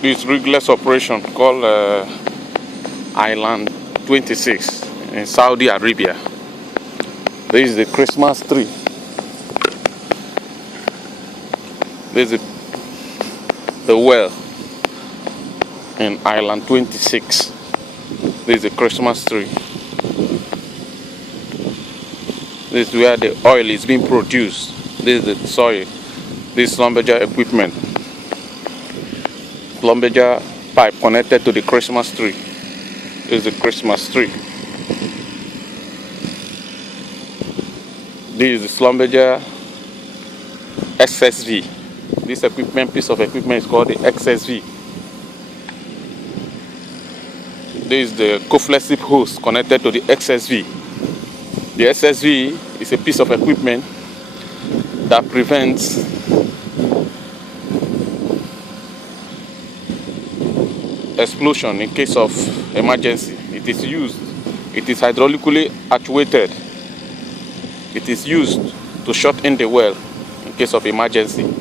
this rigless operation called Island 26 in Saudi Arabia. This is the Christmas tree. This is the well in Island 26. This is the Christmas tree. This is where the oil is being produced. This is the soil. This lumberjack equipment. Lumberjack pipe connected to the Christmas tree. This is the Christmas tree. This is the lumberjack XSV. This piece of equipment is called the XSV. This is the co-flexible hose connected to the XSV. The XSV is a piece of equipment that prevents explosion in case of emergency. It is hydraulically actuated. It is used to shut in the well in case of emergency.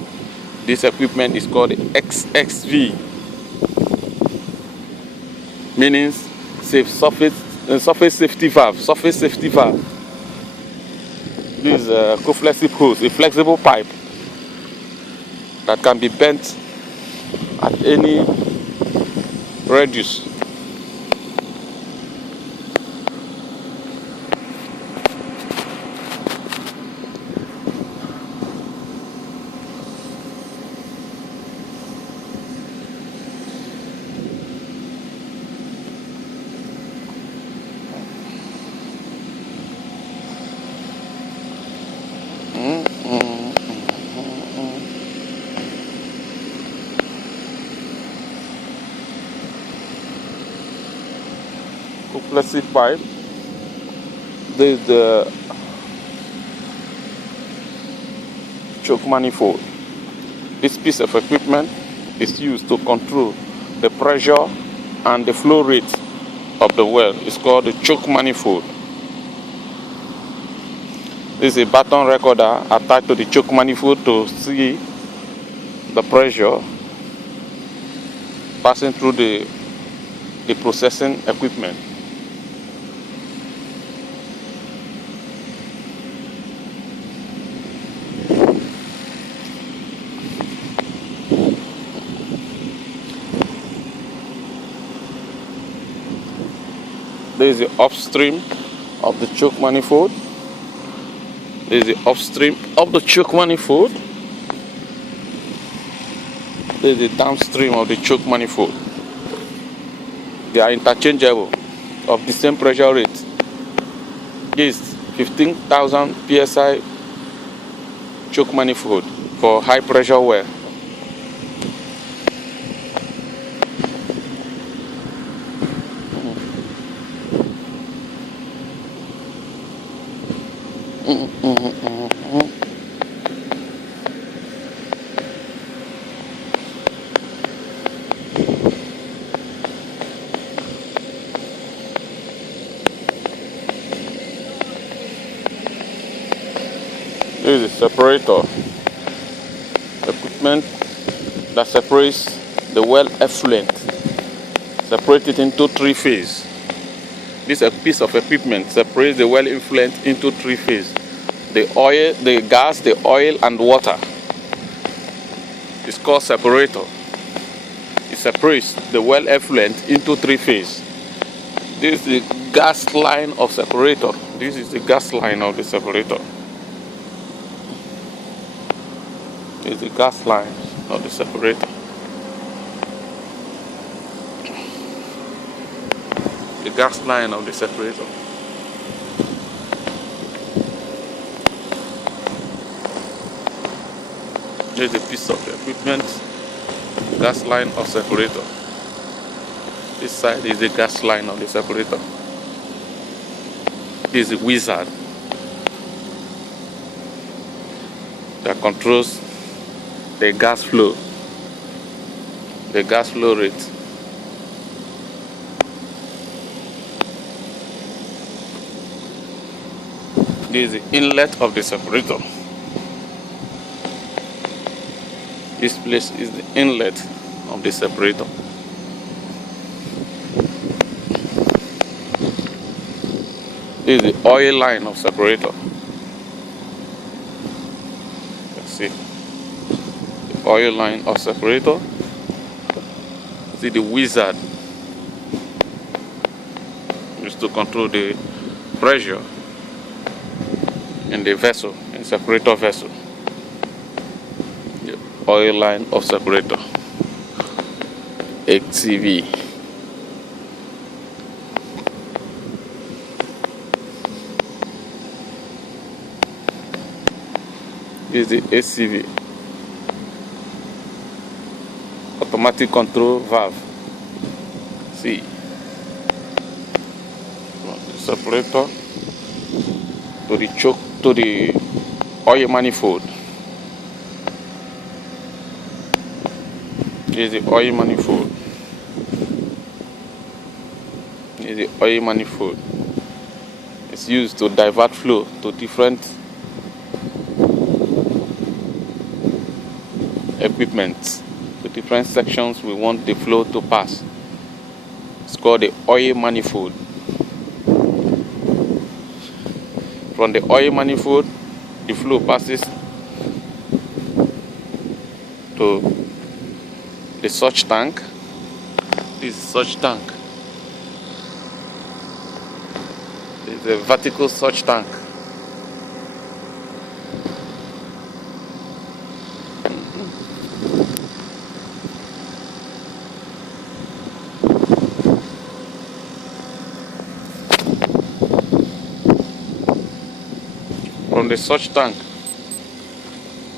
This equipment is called the XSV, meaning surface safety valve. This is a co-flexible hose, a flexible pipe that can be bent at any radius. Co-flexible pipe. This is the choke manifold. This piece of equipment is used to control the pressure and the flow rate of the well. It's called the choke manifold. This is a baton recorder attached to the choke manifold to see the pressure passing through the processing equipment. This is the upstream of the choke manifold. This is the upstream of the choke manifold. This is the downstream of the choke manifold. They are interchangeable of the same pressure rate. This is 15,000 psi choke manifold for high pressure well. This is a separator equipment that separates the well effluent, separate it into three phases. This piece of equipment separates the well effluent into three phases: the oil, the gas, the oil, and water. It's called separator. It separates the well effluent into three phases. This is the gas line of separator. This is the gas line of the separator. Is the gas line of the separator. The gas line of the separator. This is a piece of equipment, gas line of separator. This side is the gas line of the separator. This is the wizard that controls the gas flow rate. This is the inlet of the separator. This place is the inlet of the separator. This is the oil line of separator. Let's see the oil line of separator. See the wizard used to control the pressure in the vessel, in separator vessel. The oil line of separator, HCV. This is the HCV, automatic control valve. See, from the separator to the choke to the oil manifold. This is the oil manifold. This is the oil manifold. It's used to divert flow to different equipment, to different sections we want the flow to pass. It's called the oil manifold. From the oil manifold, the flow passes to the surge tank. This is surge tank. This is a vertical surge tank. From the surge tank,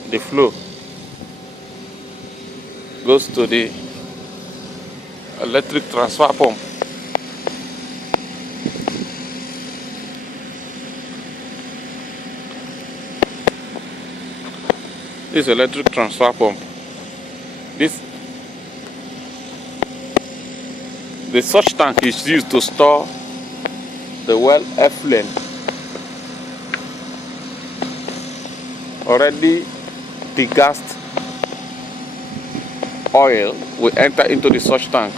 the flow goes to the electric transfer pump. This electric transfer pump. The surge tank is used to store the well effluent already degassed oil will enter into the surge tank,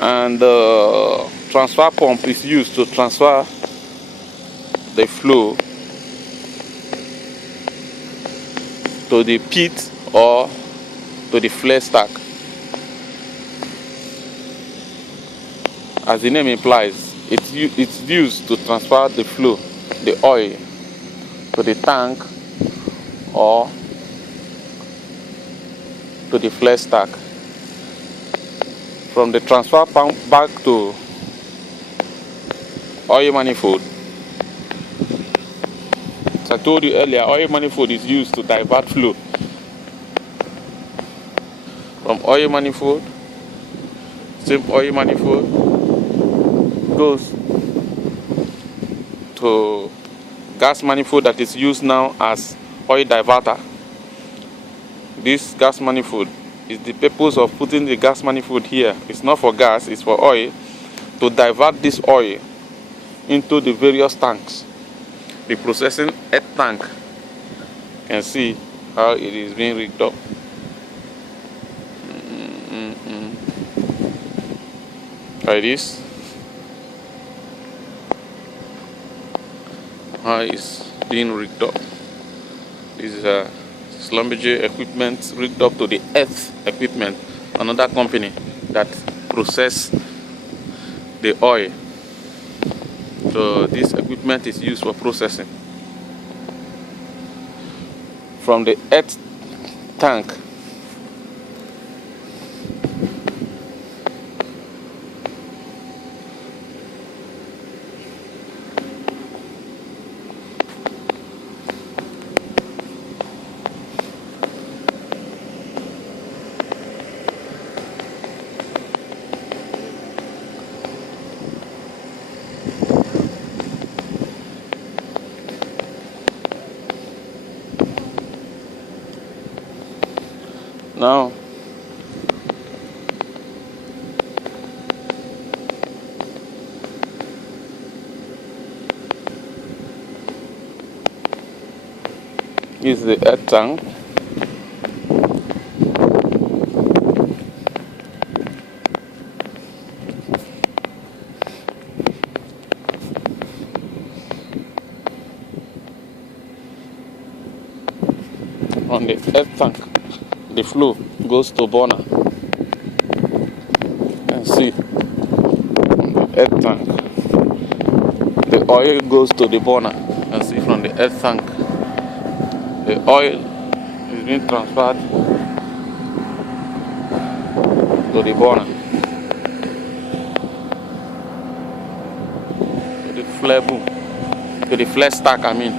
and the transfer pump is used to transfer the flow to the pit or to the flare stack. As the name implies, it's used to transfer the flow, the oil, to the tank or to the flare stack. From the transfer pump back to oil manifold. As I told you earlier, oil manifold is used to divert flow. From oil manifold, same oil manifold goes to gas manifold that is used now as oil diverter. This gas manifold is the purpose of putting the gas manifold here. It's not for gas, it's for oil, to divert this oil into the various tanks. The processing head tank, you can see how it is being rigged up. Like this. How it's being rigged up. This is a Schlumberger equipment rigged up to the Earth equipment, another company that process the oil. So this equipment is used for processing. From the Earth tank, now is the air tank. earth tank. The flow goes to burner. And see, the earth tank. The oil goes to the burner. And see, from the earth tank, the oil is being transferred to the burner, to the flare boom, to the flare stack. I mean.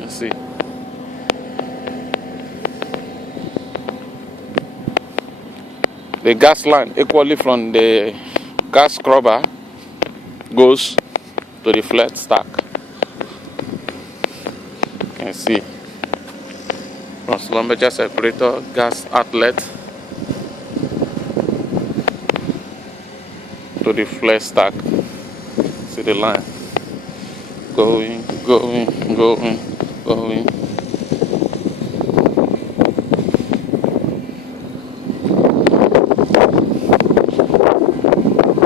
You see. The gas line, equally from the gas scrubber, goes to the flat stack. You can see from lumberjack separator, gas outlet to the flat stack. See the line going.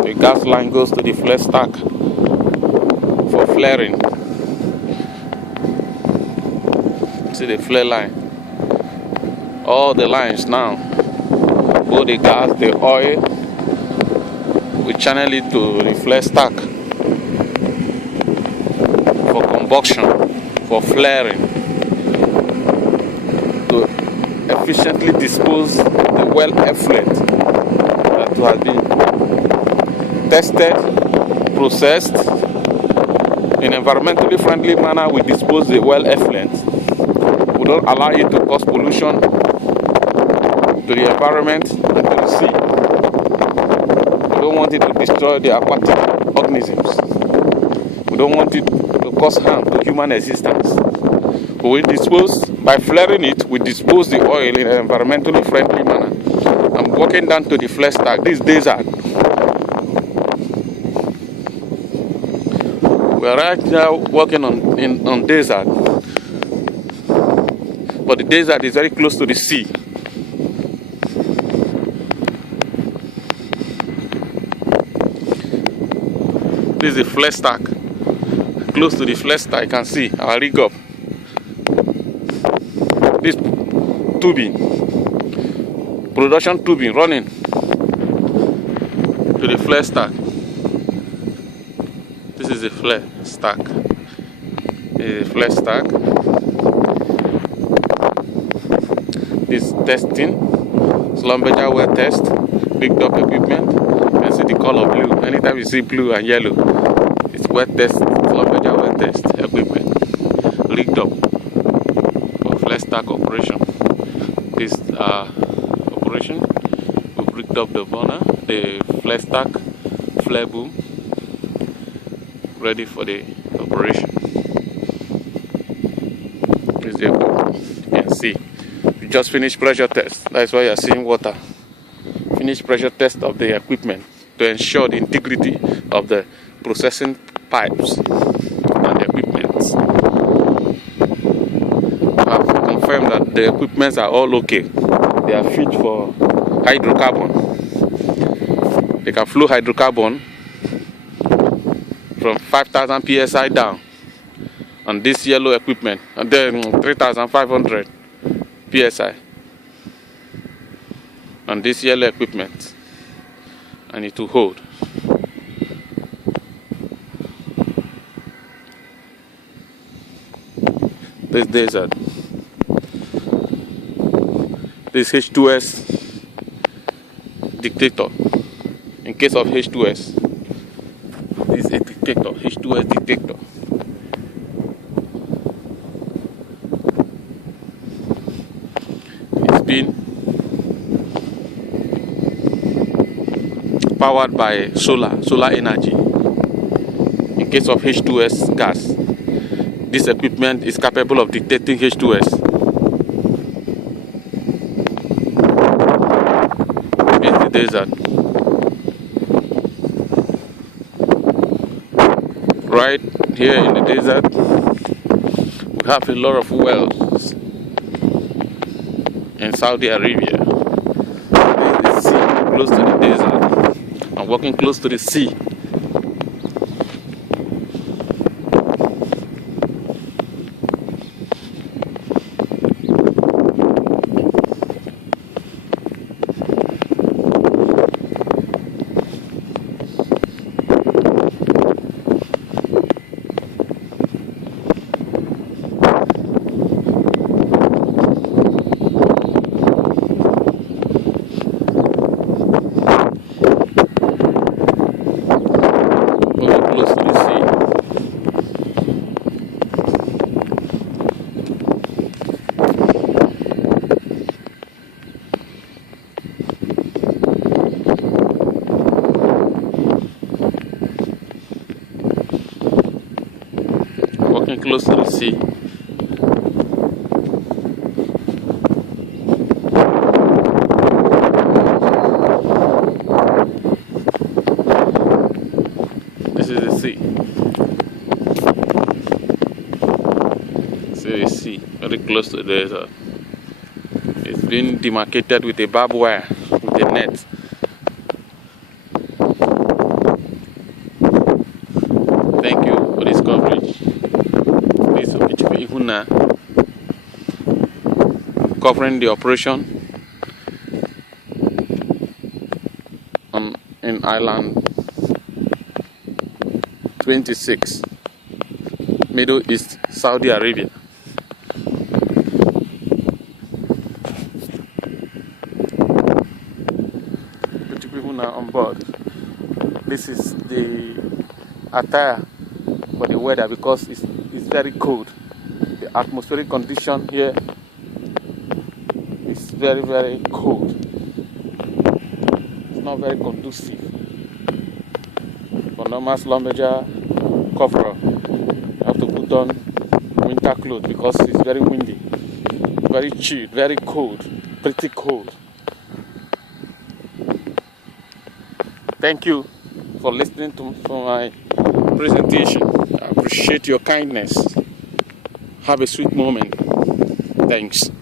The gas line goes to the flare stack for flaring. See the flare line. All the lines now, both the gas, the oil, we channel it to the flare stack for combustion, for flaring, to efficiently dispose the well effluent that has been tested, processed in environmentally friendly manner. We dispose the well effluent. We don't allow it to cause pollution to the environment and to the sea. We don't want it to destroy the aquatic organisms. We don't want it to cause harm to human existence. But we dispose, by flaring it, we dispose the oil in an environmentally friendly manner. I'm walking down to the flare stack. This desert. We are right now working on desert. But the desert is very close to the sea. This is the flare stack. Close to the flare stack, you can see our rig up. This tubing, production tubing running to the flare stack. This is the flare stack. This is the flare stack. This testing, lumberjack well test, rigged up equipment. You can see the color blue. Anytime you see blue and yellow, it's wet test, lumberjack well test equipment, rigged up for flare stack operation. This operation, we've rigged up the burner, the flare stack, flare boom, ready for the operation. This is the equipment. You can see. We just finished pressure test. That's why you're seeing water. Finish pressure test of the equipment to ensure the integrity of the processing pipes and the equipment. I've confirmed that the equipments are all okay. They are fit for hydrocarbon. They can flow hydrocarbon from 5,000 psi down on this yellow equipment, and then 3,500 psi on this yellow equipment, and it will hold. This desert, this H2S dictator. In case of H2S, this is a dictator, H2S dictator. It's been powered by solar energy. In case of H2S gas, this equipment is capable of dictating H2S. This is the desert. Right here in the desert, we have a lot of wells in Saudi Arabia. This is the sea, close to the desert. I'm walking close to the sea. walking close to the sea. This is the sea. See the sea, very close to the desert. It's been demarcated with a barbed wire, with a net. Thank you for this coverage. This is Okichibi Ihuna covering the operation in Island 26, Middle East, Saudi Arabia. On board. This is the attire for the weather because it's very cold. The atmospheric condition here is very, very cold. It's not very conducive for normal slumberger cover. You have to put on winter clothes because it's very windy, very chilled, very cold, pretty cold. Thank you for listening to my presentation. I appreciate your kindness. Have a sweet moment. Thanks.